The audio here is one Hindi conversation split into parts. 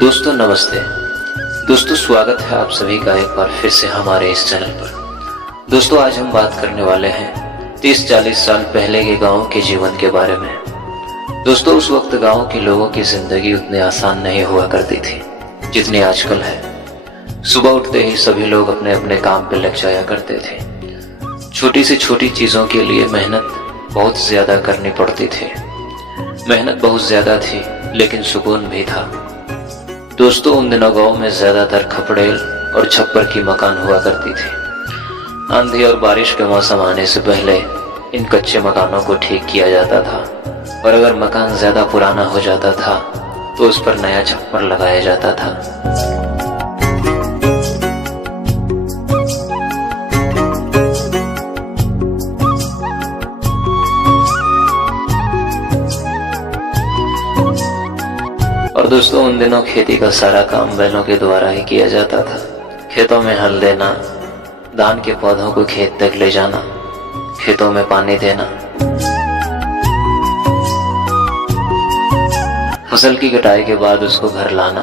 दोस्तों नमस्ते। दोस्तों स्वागत है आप सभी का एक बार फिर से हमारे इस चैनल पर। दोस्तों आज हम बात करने वाले हैं 30-40 साल पहले के गांव के जीवन के बारे में। दोस्तों उस वक्त गांव के लोगों की जिंदगी उतनी आसान नहीं हुआ करती थी जितनी आजकल है। सुबह उठते ही सभी लोग अपने अपने काम पर लग जाया करते थे। छोटी से छोटी चीजों के लिए मेहनत बहुत ज्यादा करनी पड़ती थी। मेहनत बहुत ज्यादा थी लेकिन सुकून भी था। दोस्तों उन दिनों गांव में ज्यादातर खपड़ेल और छप्पर की मकान हुआ करती थी। आंधी और बारिश के मौसम आने से पहले इन कच्चे मकानों को ठीक किया जाता था और अगर मकान ज्यादा पुराना हो जाता था तो उस पर नया छप्पर लगाया जाता था। और दोस्तों उन दिनों खेती का सारा काम बैलों के द्वारा ही किया जाता था। खेतों में हल देना, धान के पौधों को खेत तक ले जाना, खेतों में पानी देना, फसल की कटाई के बाद उसको घर लाना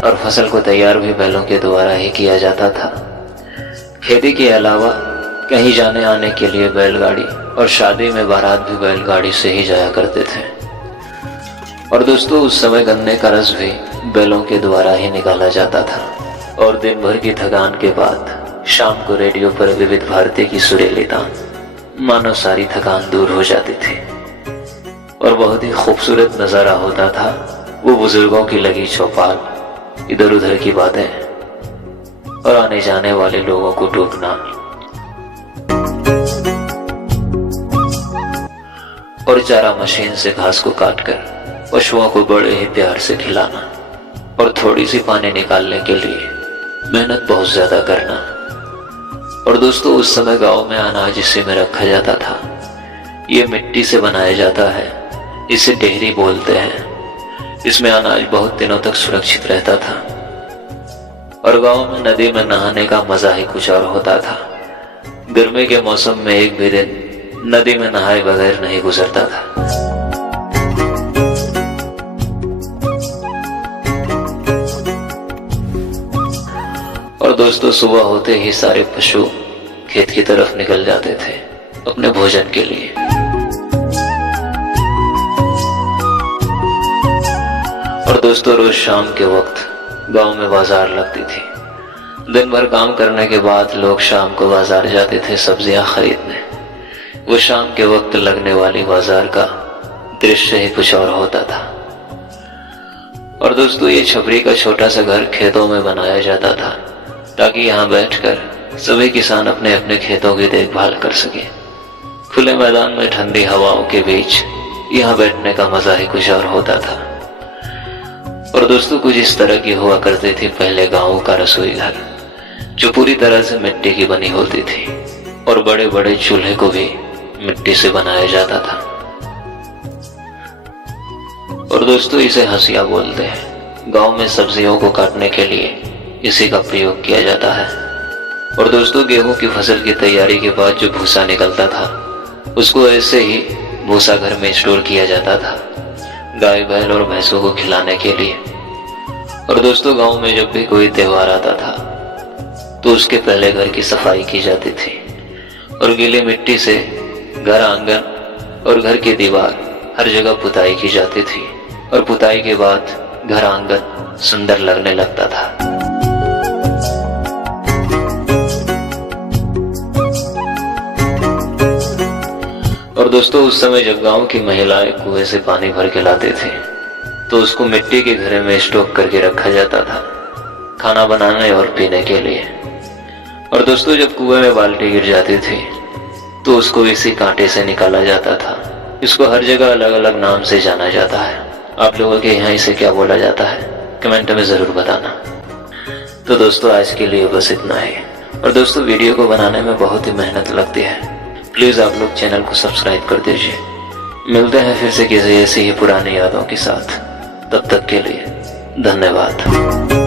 और फसल को तैयार भी बैलों के द्वारा ही किया जाता था। खेती के अलावा कहीं जाने आने के लिए बैलगाड़ी और शादी में बारात भी बैलगाड़ी से ही जाया करते थे। और दोस्तों उस समय गन्ने का रस भी बैलों के द्वारा ही निकाला जाता था। और दिन भर की थकान के बाद शाम को रेडियो पर विविध भारती की सुरीली तान मानो सारी थकान दूर हो जाती थी और बहुत ही खूबसूरत नजारा होता था। वो बुजुर्गों की लगी चौपाल, इधर उधर की बातें और आने जाने वाले लोगों को टोकना और चारा मशीन से घास को काटकर पशुओं को बड़े ही प्यार से खिलाना और थोड़ी सी पानी निकालने के लिए मेहनत बहुत ज्यादा करना। और दोस्तों उस समय गांव में अनाज इसी में रखा जाता था। ये मिट्टी से बनाया जाता है, इसे डेहरी बोलते हैं। इसमें अनाज बहुत दिनों तक सुरक्षित रहता था। और गांव में नदी में नहाने का मजा ही कुछ और होता था। गर्मी के मौसम में एक भी दिन नदी में नहाए बगैर नहीं गुजरता था। और दोस्तों सुबह होते ही सारे पशु खेत की तरफ निकल जाते थे अपने भोजन के लिए। और दोस्तों रोज शाम के वक्त गांव में बाजार लगती थी। दिन भर काम करने के बाद लोग शाम को बाजार जाते थे सब्जियां खरीदने। वो शाम के वक्त लगने वाली बाजार का दृश्य ही कुछ और होता था। और दोस्तों ये छपरी का छोटा सा घर खेतों में बनाया जाता था ताकि यहाँ बैठकर सभी किसान अपने अपने खेतों की देखभाल कर सके। खुले मैदान में ठंडी हवाओं के बीच यहाँ बैठने का मजा ही कुछ और होता था। और दोस्तों कुछ इस तरह की हुआ करती थी पहले गांव का रसोई घर, जो पूरी तरह से मिट्टी की बनी होती थी और बड़े बड़े चूल्हे को भी मिट्टी से बनाया जाता था। और दोस्तों इसे हंसिया बोलते हैं। गांव में सब्जियों को काटने के लिए इसी का प्रयोग किया जाता है। और दोस्तों गेहूं की फसल की तैयारी के बाद जो भूसा निकलता था उसको ऐसे ही भूसा घर में स्टोर किया जाता था गाय बैल और भैंसों को खिलाने के लिए। और दोस्तों गांव में जब भी कोई त्योहार आता था तो उसके पहले घर की सफाई की जाती थी और गीली मिट्टी से घर आंगन और घर की दीवार हर जगह पुताई की जाती थी। और पुताई के बाद घर आंगन सुंदर लगने लगता था। और दोस्तों उस समय जब गांव की महिलाएं कुएं से पानी भर के लाते थे तो उसको मिट्टी के घड़े में स्टोक करके रखा जाता था खाना बनाने और पीने के लिए। और दोस्तों जब कुएं में बाल्टी गिर जाती थी तो उसको इसी कांटे से निकाला जाता था। इसको हर जगह अलग अलग नाम से जाना जाता है। आप लोगों के यहाँ इसे क्या बोला जाता है कमेंट में जरूर बताना। तो दोस्तों आज के लिए बस इतना ही। और दोस्तों वीडियो को बनाने में बहुत ही मेहनत लगती है। प्लीज आप लोग चैनल को सब्सक्राइब कर दीजिए। मिलते हैं फिर से किसी ऐसी ही पुरानी यादों के साथ। तब तक के लिए धन्यवाद।